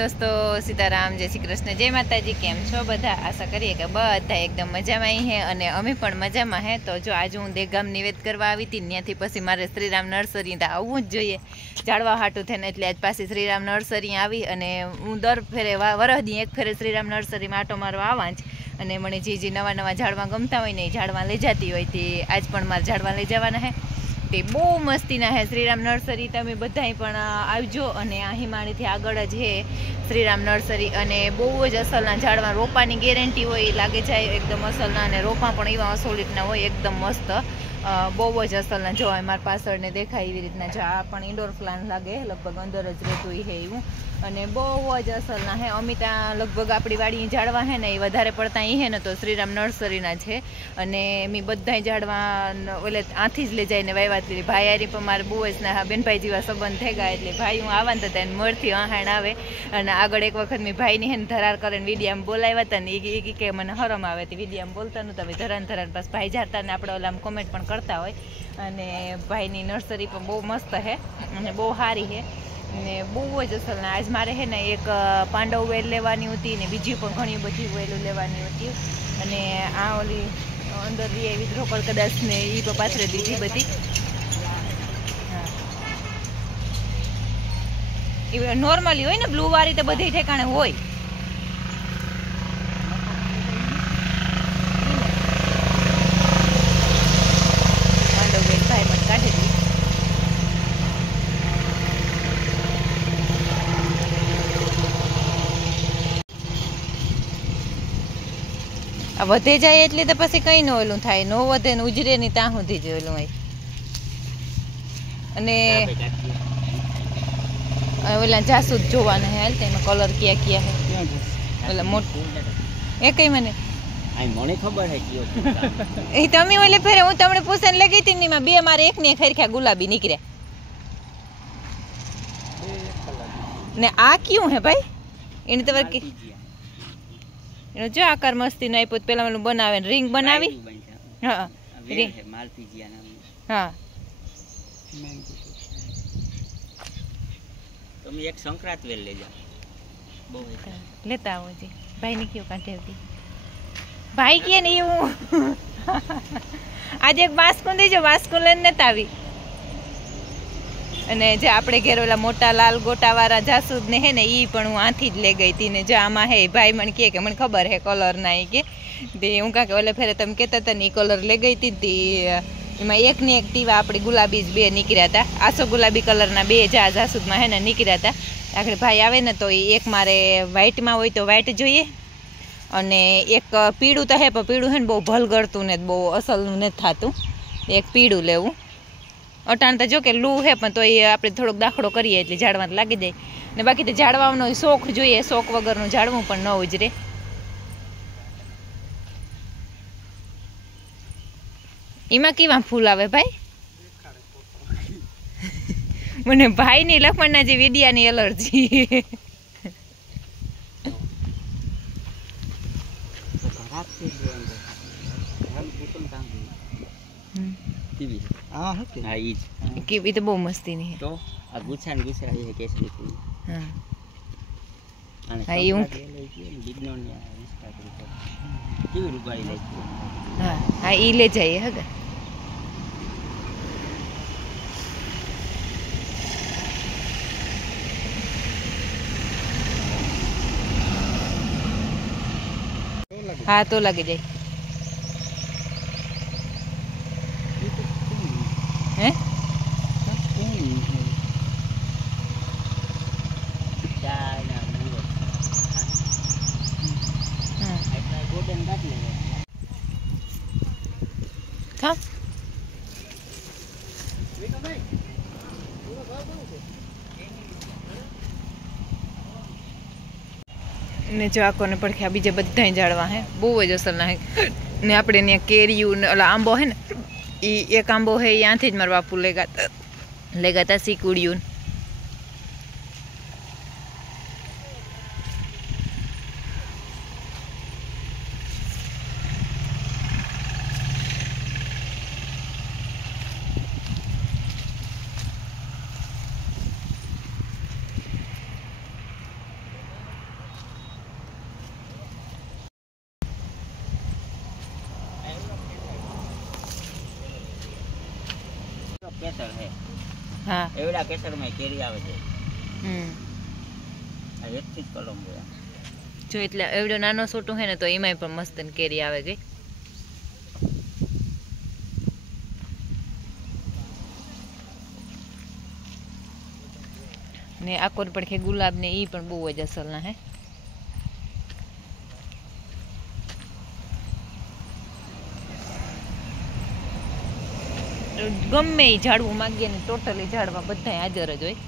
दोस्तों सीताराम जय श्री कृष्ण जय माताजी केम छो बधा आशा करिए कि बधा एकदम मजा में है अने अमे पण मजा में है। तो जो आज हूँ देगाम निवेद करवा आई थी त्याथी पछी मारे श्रीराम नर्सरी तो आववुं ज जोईए जाणवा हाटू थईने एटले आज पाછી श्रीराम नर्सरी आवी अने हूँ दर फेरे वरसदी एक फेरे श्रीराम नर्सरी में आटो मारवा आवां ज अने मने जे नवा नवा झाड़वा गमता होय ने झाड़वा लई जाती होय ते आज पण मारे झाड़वा लई जवाना है। ते बहु मस्तीना है श्रीराम नर्सरी तमे बधाय पण आवजो अने आ हिमाणीथी आगळ ज है श्रीराम नर्सरी अने बहु ज असलना झाड़वा रोपानी गेरंटी होय लागे छे एकदम असलना अने रोपा पण एवा असोलिटना होय एकदम मस्त बहु ज असलना जो अमार पाछळने देखाय एवी रीतना जो आ पण इंडोर प्लांट लागे लगभग अंदर ज रहेतुं है एवुं अने बहु ज असलना है। अमिता लगभग आपणी वाड़ी झाड़वा है ने वधारे पड़ता है ने तो श्रीराम नर्सरीना छे अने मी बधाय झाड़वा ओले आथी ज लई जाईने वाव्या ती भाई आरी पण मारे बुवेसना बेनभाई जेवा संबंध थई गया एटले भाई हूँ आवां तो त्याने मळथी आहाण आवे अने आगळ एक वखत मी भाईनी हेन धरार करीने विडियाम बोलाव्या हता ने ई के मने हरम आवे ती विडियाम बोलता नता भाई धरान धरान पास भाई जाता ने आपणे ओलाम कमेंट पण करता होय अने भाईनी नर्सरी पण बहु मस्त है अने बहु सारी है ने बहु ज असलना आज मारे है ने एक पांडव वेल लेवानी होती ने बीजी पण घणी बधी वेल लेवानी होती अने आ ओली अंदर री एवी रोकड़ कदाच ने ई पण पाछळे दीधी बधी ए नॉर्मली होय ने ब्लू वारी तो बधी ठेकाणे होय पांडव वेल भाई मन काढे दी વધે જાય એટલે તો પછી કઈ ન ઓલું થાય નો વધે ને ઉજરે ની ત્યાં સુધી જ ઓલું હોય અને ઓલા જાસૂદ જોવાના હે હાલ તેનો કલર ક્યાં ક્યાં હે ઓલા મોટ એ કઈ મને આ મને ખબર હે કયો એ તમે ઓલે ફેરે હું તમને પૂછન લગી તી ની માં બે મારે એક ને ખરખ્યા ગુલાબી નીકળ્યા ને આ ક્યું હે ભાઈ એને તો કે એનો જો આકાર મસ્તી નો આપ્યો પેલા મેલું બનાવે રિંગ બનાવી હા રિંગ માલપીજીયા નામ હા તમે એક સંક્રાંત વેલ લઈ જાઓ બહુ લેતા આવો જી ભાઈ ને કયો કાઢે દી ભાઈ કે ને હું આજે એક વાસ્કું દેજો વાસ્કું લઈને નતા આવી અને જે આપણે ઘેર ઓલા મોટા લાલ ગોટાવાળા જાસૂદ ને હે ને ઈ પણ હું આથી જ લઈ ગઈ તી ને જો આમાં હે ભાઈ મને કે મને ખબર હે કલર ના ઈ કે તે હું કાકે ઓલે ફેરે તમે કહેતા હતા ને ઈ કલર લઈ ગઈ તી તી એમાં એક ને એક ટીવા આપણી ગુલાબી જ બે નીકળ્યા હતા આસો ગુલાબી કલરના બે જાસૂદમાં હે ને નીકળ્યા હતા આગળ ભાઈ આવે ને તો એક મારે વ્હાઈટમાં હોય તો વ્હાઈટ જોઈએ અને એક પીળું તો હે પણ પીળું હે ને બહુ ભલગડતું ને બહુ અસલનું નથી થતું એક પીળું લેવું અટાણ તો જો કે લૂ હે પણ તો એ આપણે થોડોક દાખલો કરીએ એટલે ઝાડવા લાગી જાય ને બાકી તો ઝાડવાનો શોખ જોઈએ શોખ વગરનું ઝાડવું પણ ન ઉજરે એમાં કેવા ફૂલ આવે ભાઈ મને ભાઈની લખમણના જે વિડિયાની એલર્જી हाँ हाँ ई कि भी तो बहुत मस्ती नहीं है तो आ गुच्छा ने गुच्छा है केसरी फूल हां हाँ यूं विज्ञान ने विस्तार करी केवी रुपाई ले हां हां ई ले जाइए हगा हाँ तो लगे जाए हैं था ने जो आकोने પડખે બીજે બધાય ઝાડવા હે બહુ જ અસલના હે ને આપણે ને કેરીયું ને ઓલા આંબો હે ને ઈ એક આંબો હે યાંથી જ મારા બાપુ લેગાતા સીકુડિયું કેસર હે હા એવડા કેસરમાં કેરી આવે છે હમ આ એકથી જ કલમ હોય જો એટલે એવડો નાનો છોટું હે ને તો એમાંય પણ મસ્ત કેરી આવે ગઈ ને આકોર પડખે ગુલાબ ને ઈ પણ બહુ જ અસલ ના હે ગમે એ ઝાડવું માંગીએ ને ટોટલી ઝાડવા બધા હાજર જ હોય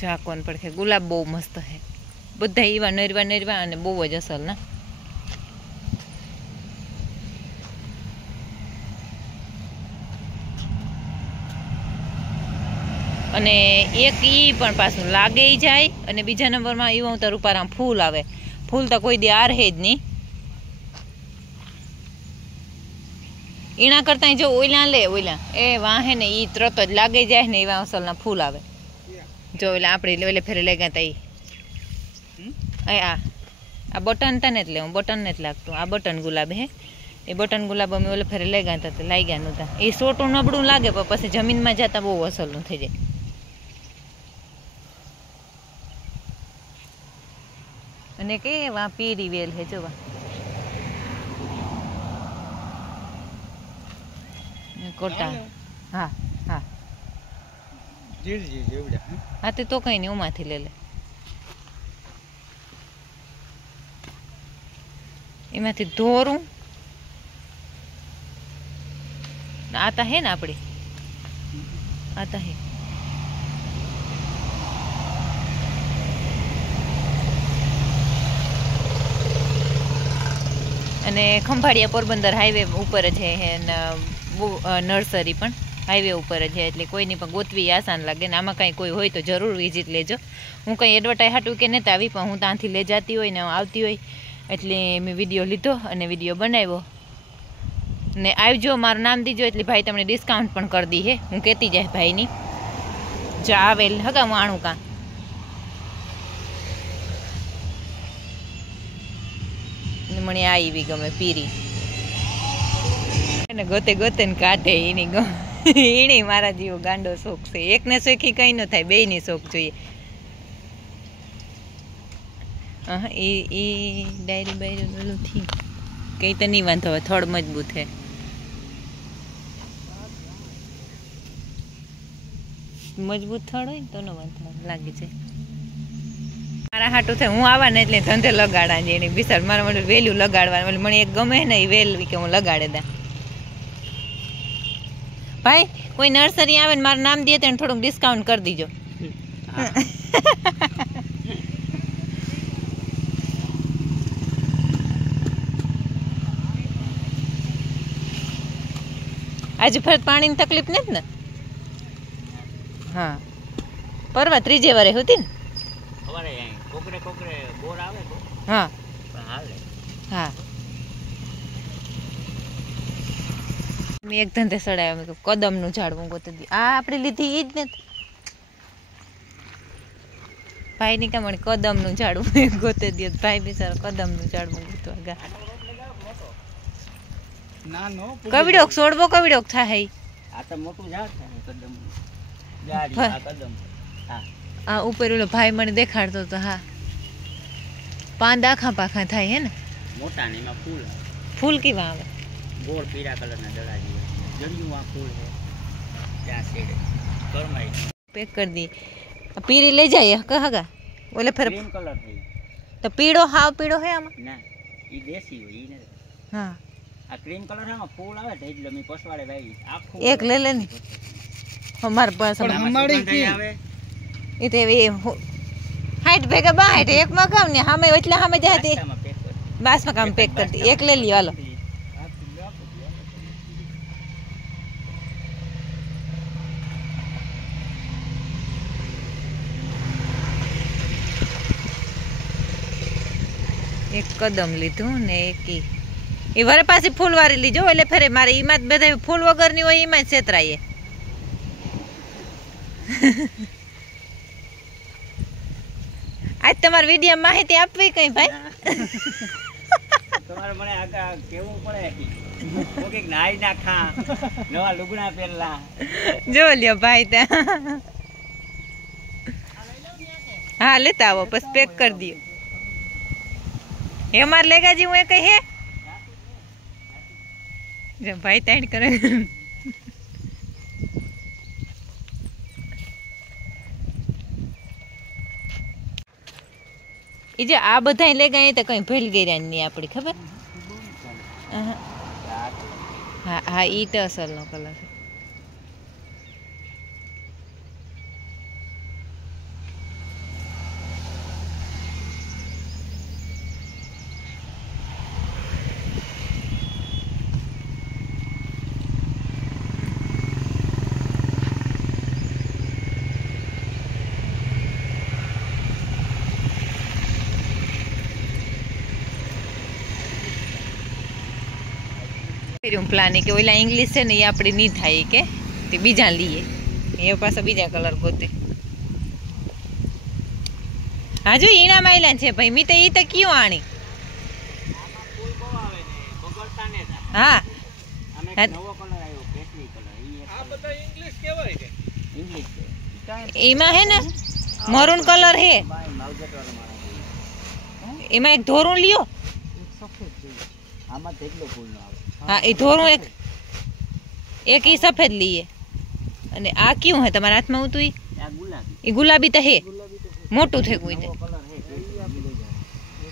ઝાકોન પડખે ગુલાબ બહુ મસ્ત હે બધા એવા નરવા અને બહુ જ અસલ ના અને એક ઈ પણ પાછું લાગે જાય અને બીજા નંબરમાં એવું તાર ઉપર આમ ફૂલ આવે ફૂલ તો કોઈ દી આર હે જ નહીં એના કરતા જો ઓઈલા લે ઓઈલા એ વાહે ને ઈ તરત જ લાગે જાય ને એવા અસલના ફૂલ આવે જો ઓલા આપણે ઓલે ફેરે લઈ ગયા તા ઈ આ બટન હતા ને એટલે હું બટન ને જ લાગતું આ બટન ગુલાબ હે એ બટન ગુલાબ અમે ઓલે ફેરે લઈ ગયા હતા લઈ ગયા નહોતા એ સોટું નબળું લાગે પણ પછી જમીનમાં જતા બહુ અસલનું થઈ જાય અને કેવા પીરી વેલ હે જોવા કોટા હા હા હા તે તો કઈ નહીં ઉમાંથી લે લે એમાંથી ધોરું આતા હે ને આપડી આતા હે અને ખંભાળિયા પોરબંદર હાઈવે ઉપર જ છે નર્સરી પણ હાઈવે ઉપર જ છે એટલે કોઈની પણ ગોતવી આસાન લાગે ને આમાં કાંઈ કોઈ હોય તો જરૂર વિઝિટ લેજો હું કંઈ એડવર્ટાઈઝ હાટું કે નથી આવી પણ હું ત્યાંથી લઈ જતી હોય ને આવતી હોય એટલે મેં વિડીયો લીધો અને વિડીયો બનાવ્યો ને આવજો મારું નામ દીજો એટલે ભાઈ તમને ડિસ્કાઉન્ટ પણ કરી દી હે હું કહેતી જાય ભાઈની જો આવેલ હગા હું આણું કાં મને આવી ગમે પીરી એને ગોતે ગોતે ને કાઢે એની એને મારા જેવો ગાંડો શોખ છે એકને શોખી કઈ ન થાય બેયની શોખ જોઈએ એ ડાયરી બાયરી ઓલું થી કઈ તો નહીં વાંધો હવે થોડ મજબૂત છે મજબૂત થડ હોય ને તો ન વાંધો લાગી જાય મારા હાટું થાય હું આવા ને એટલે ધંધે લગાડા છે એની બિસાડ મારા માટે વેલ્યુ લગાડવા મને એક ગમે ને એ વેલ કે હું લગાડે દા ભાઈ કોઈ નર્સરી આવે ને મારું નામ દે તો થોડુંક ડિસ્કાઉન્ટ કરી દીજો આજે ફરત પાણીની તકલીફ નથી ને હા પરવા ત્રીજે વારે હતી ને હા હા મેં એક ધંધે સડાયો મેં કદમનું ઝાડવું ગોતી દી આ આપણે લીધી ઈ જ ને ભાઈ ની કામ કદમનું ઝાડવું ગોતી દે ભાઈ બિચારો કદમનું ઝાડવું ગોતવા ગા કવિડોક છોડવો કવિડોક થાય આ તો મોટું ઝાડ છે કદમ ઝાડી આ કદમ હા આ ઉપર ઓલો ભાઈ મને દેખાડતો તો હા પાંદ આખા પાખા થાય હે ને મોટા ને એમાં ફૂલ ફૂલ કેવા આવે ગોળ પીળા કલરના દડા જેવા જણ્યું આ ફૂલ છે ત્યાં છેડે કરમાઈ પેક કરી દી પીરી લઈ જાય કહા ઓલે ફર ગ્રીન કલર થઈ તો પીળો હાવ પીળો હે આમાં ના ઈ દેશી હોય ઈ ને હા આ ક્રીમ કલર છે આમાં ફૂલ આવે એટલે મેં પસવાડે વાવી આખું એક લે લે ને અમાર પાસે હમાડી આવે એ તે હાઈટ ભેગા બા હાઈટ એક માં કામ ને સામે એટલે સામે જાય તે બાસમાં કામ પેક કરી દી એક લઈ લ્યો હાલો એક કદમ લીધું ને એક એ વરે પાછી ફૂલ વાળી લીજો એટલે ફરે મારે એમાં જ બધા ફૂલ વગરની હોય એમાં જ છેતરાઈએ આજ તમારી વિડીયો માહિતી આપવી કઈ ભાઈ તમારે મને આગળ કેવું પડે કોઈક નાઈ નાખા નવા લુગડા પહેરલા જો લ્યો ભાઈ ત્યાં હા લેતા આવો બસ પેક કરી દિયો એ માર લેગા જી હું કહે જો ભાઈ તાણ કરે એ જે આ બધા લેગા એ તો કઈ ભેલ ગઈ નહીં આપડી ખબર હા હા ઈ તો અસલ નો કલર છે પ્લાન કે ઓલા ઇંગ્લિશ છે ને એ આપણે નહીં થાય કે તે બીજા લઈએ એ પાછા બીજા કલર ગોતે હા જો ઈના માયલા છે ભાઈ મી તો ઈ તો કયો આણી હા એમાં હે ને મરૂન કલર હે એમાં એક ધોરું લ્યો હા એ ધોરું એક ઈ સફેદ લઈએ અને આ ક્યું હે તમારા હાથમાં હું તું ઈ ગુલાબી તો હે મોટું થે કોઈ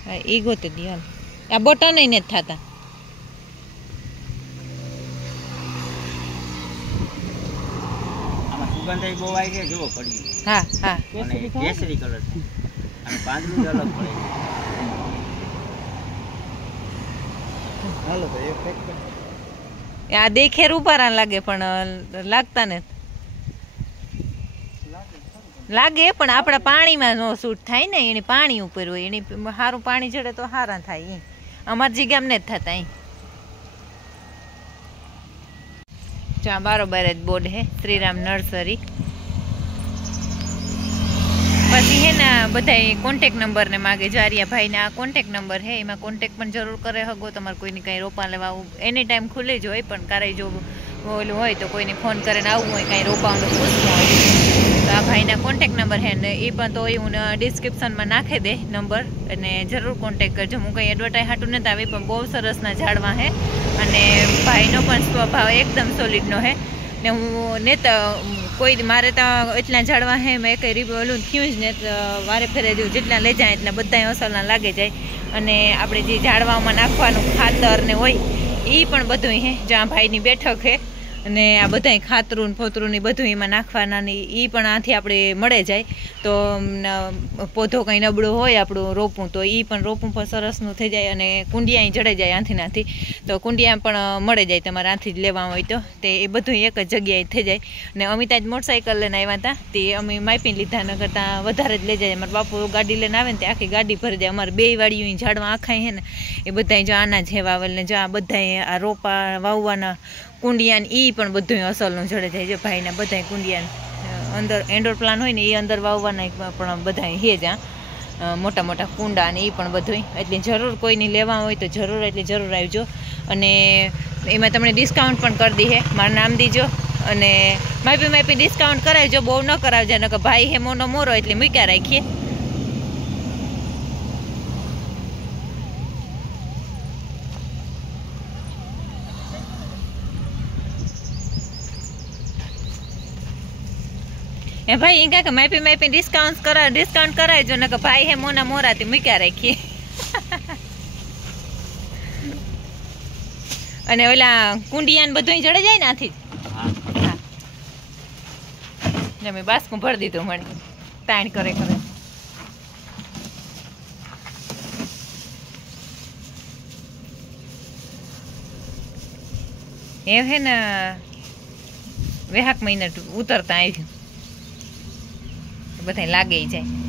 હા ઈ ગોતે દી હાલ આ બટન ને થતા આમાં સુગંધ બહુ આવી છે જો પડી હા હા કેસરી કલર છે અને પાંદડું અલગ પડે હાલો તો એક પેક આ દેખે રૂપારા લાગે પણ લાગતા ને લાગે પણ આપણા પાણીમાં નો શૂટ થાય ને એની પાણી ઉપર હોય એની સારું પાણી ચડે તો સારા થાય અમારી જગ્યામાં ને જ થતા અહીં જો બરોબર જ બોર્ડ હે શ્રીરામ નર્સરી પછી હે ને બધા કોન્ટેક નંબર ને માગે જારિયા ભાઈ ને આ કોન્ટેક નંબર હે એમાં કોન્ટેક પણ જરૂર કરે હગો તમારે કોઈને કઈ રોપા લેવા આવું એની ટાઈમ ખુલ્લે જ હોય પણ ક્યારેય જો ઓલું હોય તો કોઈને ફોન કરીને આવવું હોય કાંઈ રોપાવાનું પૂછવું હોય તો આ ભાઈના કોન્ટેક નંબર હે ને એ પણ તો હું ડિસ્ક્રિપ્શનમાં નાખી દે નંબર અને જરૂર કોન્ટેક કરજો હું કંઈ એડવર્ટાઈઝ હાટું નથી આવી પણ બહુ સરસના ઝાડવા હે અને ભાઈનો પણ સ્વભાવ એકદમ સોલિડનો હે ને હું ને તો કોઈ મારે તો એટલા ઝાડવા હે મેં કંઈ ઓલું થયું જ ને વારે ફેરે જેટલા લઈ જાય એટલા બધા અસલના લાગે જાય અને આપણે જે ઝાડવામાં નાખવાનું ખાતર ને હોય એ પણ બધું હે જ્યાં ભાઈની બેઠક હે અને આ બધાય ખાતરું ફોતરું ને બધું એમાં નાખવાના ને એ પણ આથી આપણે મળે જાય તો પૌધો કંઈ નબળો હોય આપણું રોપવું તો એ પણ રોપવું પણ સરસનું થઈ જાય અને કુંડિયા જડે જાય આથી નાથી તો કુંડિયા પણ મળે જાય તમારે આથી જ લેવા હોય તો તે એ બધું એક જ જગ્યાએ થઈ જાય ને અમિતા જ મોટરસાઇકલ લઈને આવ્યા હતા તે અમે માપી લીધા ન કરતાં વધારે જ લઈ જાય અમારા બાપુ ગાડી લઈને આવે ને તે આખી ગાડી ભરી જાય અમારે બે વાડીઓ ઝાડવા આખા હે ને એ બધા જો આના જે વાવેલ ને જો આ બધા આ રોપા વાવવાના કુંડિયા ને એ પણ બધું અસલનું જડે જાય જો ભાઈના બધા કુંડિયા અંદર ઇન્ડોર પ્લાન હોય ને એ અંદર વાવવાના પણ બધા હે જ્યાં મોટા મોટા કુંડા ને એ પણ બધું એટલે જરૂર કોઈની લેવા હોય તો જરૂર એટલે જરૂર આવજો અને એમાં તમને ડિસ્કાઉન્ટ પણ કરી દી હે મારું નામ દીજો અને માપી ડિસ્કાઉન્ટ કરાવજો બહુ ન કરાવજો ને કે ભાઈ હે મોનો મોરો એટલે મૂક્યા રાખીએ એ ભાઈ એમ કે માપી ડિસ્કાઉન્ટ કરાવજો ને કે ભાઈ હે મોના મોરાથી મૂક્યા રાખીએ અને ઓલા કુંડિયાન બધું જડે જાય ને આથી જ મેં બાસ્કું ભરી દીધું મને તાણ કરે એ હે ને વેહાક મહિના ઉતરતા આવ્યું બધા લાગે જાય